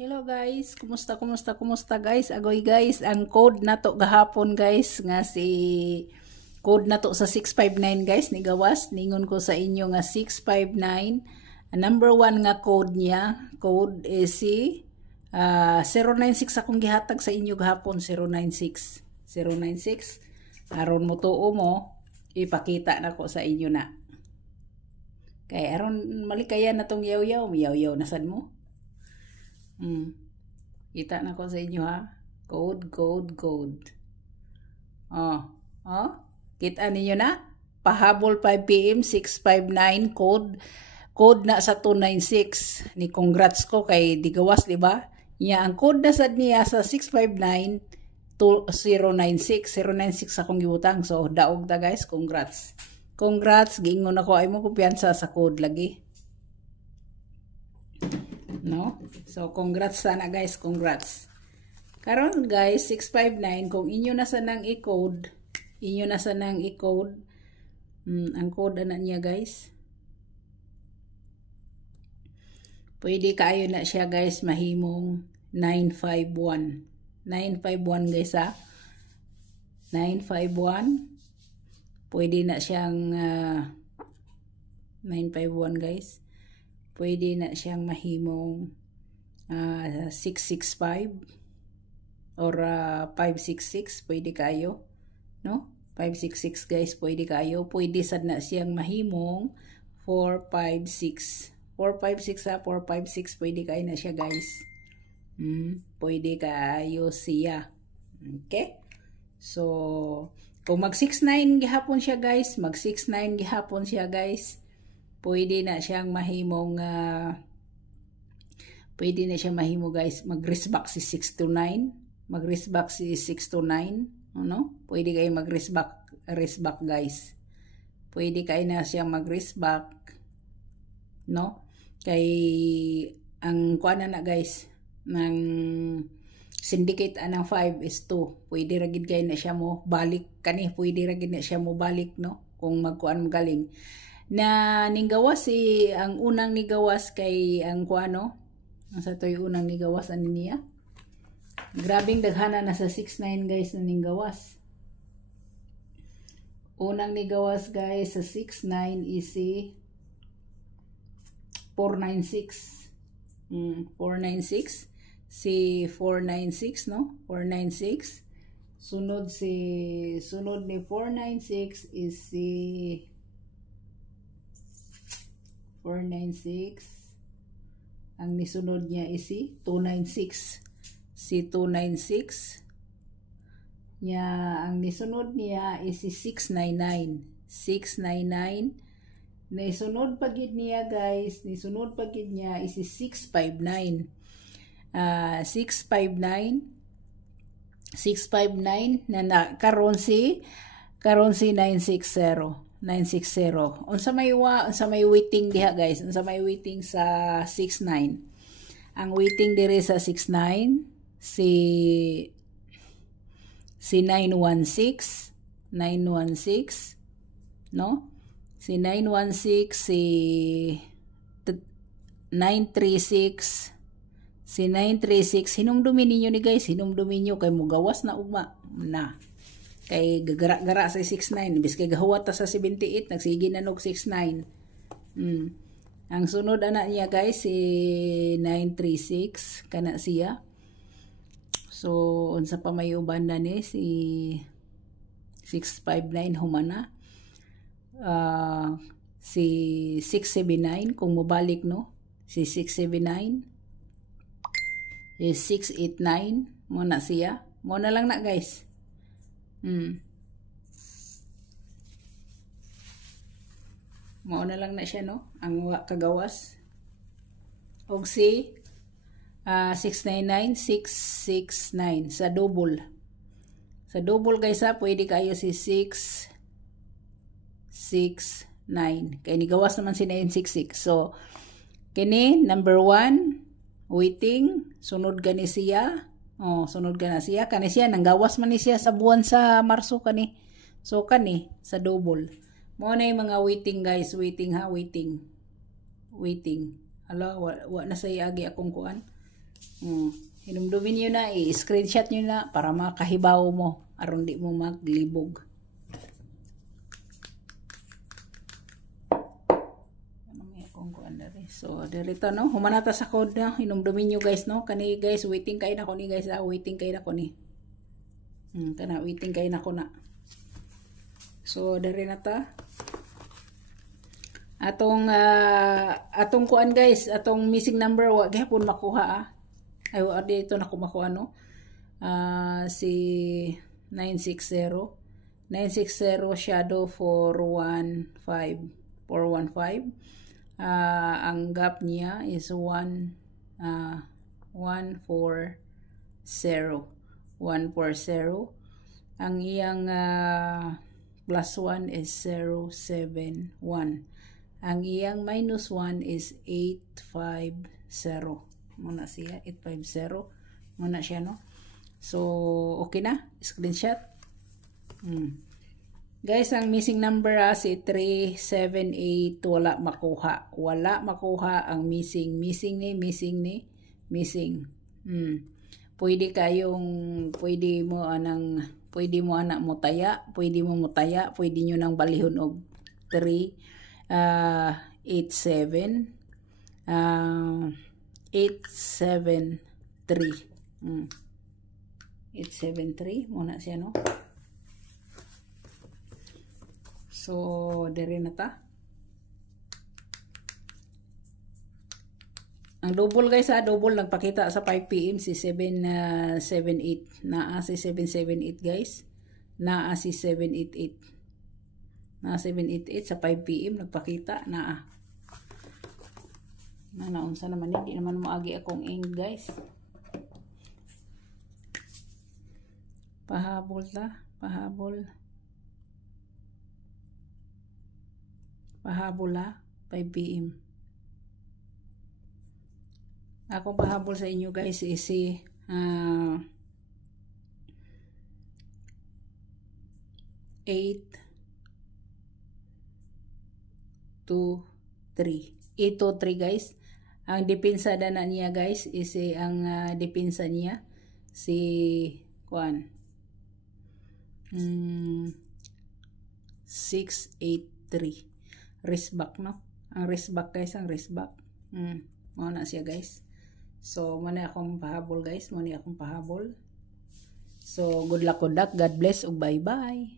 Hello guys, kumusta guys? Agoy guys, ang code nato gahapon guys nga si code nato sa 659 guys ni gawas ningon ko sa inyo nga 659. Number 1 nga code niya, code is si 096 akong gihatag sa inyo gahapon 096 aron mo tuo mo ipakita nako sa inyo na. Kay aron malikayan na tong yaw-yaw na sad mo. Kita na ko sa inyo ha. Code. Kita ninyo na? Pahabol 5 PM 659 code na sa 296. Ni congrats ko kay Digawas, di ba? Nya ang code na sad niya sa 659 to 096 akong giutang. So daog ta guys, congrats. Giingon ako ay mo kumpiyansa sa code lagi. No? So, congrats sana guys, congrats. Karon guys, 659, kung inyo na sanang i-code, ang code na niya guys. Pwede kayo na siya guys, mahimong 951. 951 guys ha. 951. Pwede na siyang 951 guys. Pwede na siyang mahimong 665 or 566 pwede kayo, no? 566 guys, pwede kayo. Pwede sad na siyang mahimong 456 ha, 456 pwede kayo na siya guys. Pwede kayo siya. Okay? So, kung mag 69 gihapon siya guys, pwede na siyang mahimong guys, mag-riskback si 629, ano? Pwede kayo mag-riskback guys. Pwede kayo na siyang mag-riskback, no? Kay ang kuana na guys, ng syndicate anang 5 is 2. Pwede ra gid kayo na siya mo balik kani, no? Kung magkuan magaling. Na ninggawas ang unang nigawas kay ang kuano sa toy unang nigawas ani niya, grabing daghana na sa 69 guys na ninggawas. Unang nigawas guys sa 69 is si 496 si 496 no, 496. Sunod ni 496 is si 496. Ang nisunod niya is si 296. Si 296. Ang nisunod niya is si 699. 699. Nisunod pagid niya guys. is si 659. 659 na karon si 960. Unsa may waiting diha guys, unsa may waiting sa 69. Ang waiting dire sa 69 si 916 no, si 916, si 936, hinumdumi ninyo ni guys, kay mugawas na ugma na. Kay gara sa 69, bis kay gahuwat ta sa 78, nagsige na nog 69. Ang sunod ana niya guys si 936 kana siya. So unsa pa may uban na ni si 659 humana. Si 679 kung mobalik no, si 679 is 689 mo na siya. Mo na lang na guys. Mauna lang na siya no, ang kagawas. Og si 699 669 sa double guys ha, pwede kayo si 669 kay nigawas naman si 966. So kini number 1 waiting, sunod gani siya. Sunod ka na siya. Kani siya, nanggawas man ni siya sa buwan sa Marso kani. So, kani, sa double. Mo na yung mga waiting guys. Waiting ha, waiting. Hala, wa na sa iagi akong kuan. Hinumdumin nyo na, i-screenshot nyo na para makahibaw mo aron di mo maglibog. So, dirito, no? Humanata sa code na. Hinumdumin nyo, guys, no? Kani, guys, waiting kayo na ko ni, guys. Waiting kayo na ko ni. Kana, waiting kayo na ko na. So, dari na ta. Atong kuan, guys. Atong missing number, wag hapon makuha, Ay, dito na ko makuha, no? Si 960. 960 shadow 415. 415. Ang gap niya is 140. 140. Ang iyang plus 1 is 071. Ang iyang minus 1 is 850. Muna siya, 850. Muna siya, no? So, okay na? Screenshot. Guys, ang missing number si 378 wala makuha. Wala makuha ang missing. Missing. Pwede mo anak mo taya, pwede nyo nang balihon og 873. 873 muna siya, no? So, dere na ta. Ang double, guys, double nagpakita sa 5 PM si 778. Naa si 778, guys. Naa si 788. Naa 788 sa 5 PM nagpakita. Naa. Naunsa naman yun. Di naman maagi akong ink, guys. Pahabol ta. Pahabol. Pahabol, 5 PM. Ako pahabol sa inyo, guys, is 823. 823, guys. Ang depensa na niya, guys, is ang depensa niya si kuan 683. Wristback, no? Ang wristback, guys, ang wristback. Muna siya, guys. So, muna akong pahabol, guys. Muna akong pahabol. So, good luck, God bless, ug bye-bye.